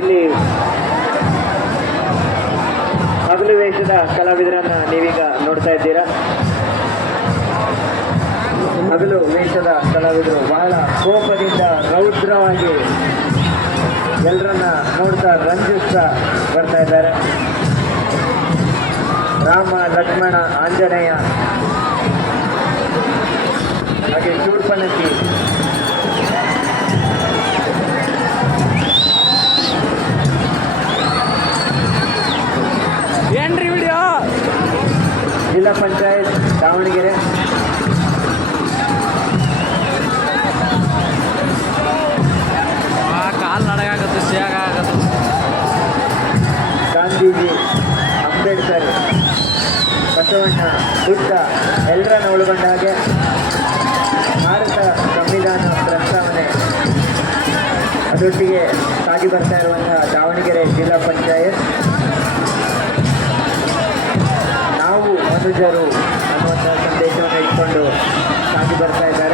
ಇಲ್ಲಿ ಹಗಲು ವೇಷದ ಕಲಾವಿದರನ್ನ ನೀವೀಗ ನೋಡ್ತಾ ಇದ್ದೀರಾ. ಹಗಲು ವೇಷದ ಕಲಾವಿದರು ಬಹಳ ಕೋಪದಿಂದ ರೌದ್ರವಾಗಿ ಎಲ್ಲರನ್ನ ನೋಡ್ತಾ ರಂಜಿಸ್ತಾ ಬರ್ತಾ ಇದ್ದಾರೆ. ರಾಮ, ಲಕ್ಷ್ಮಣ, ಆಂಜನೇಯ ಹಾಗೆ ಶೂರ್ಪನಖಿ ಏನ್ರಿ ವಿಡಿಯೋ ಜಿಲ್ಲಾ ಪಂಚಾಯತ್ ದಾವಣಗೆರೆ ಕಾಲು ನಡಗಾಗತ್ತೆ ಸಿಯಾಗತ್ತೆ. ಗಾಂಧೀಜಿ, ಅಂಬೇಡ್ಕರ್, ಬಸವಣ್ಣ, ಬುದ್ಧ ಎಲ್ಲರನ್ನ ಒಳಗೊಂಡ ಹಾಗೆ ಭಾರತ ಸಂವಿಧಾನ ಪ್ರಸ್ತಾವನೆ ಅದರೊಟ್ಟಿಗೆ ಸಾಗಿ ಬರ್ತಾ ಇರುವಂತಹ ದಾವಣಗೆರೆ ಜಿಲ್ಲಾ ಪಂಚಾಯತ್ ನಾವು ಮನುಜರು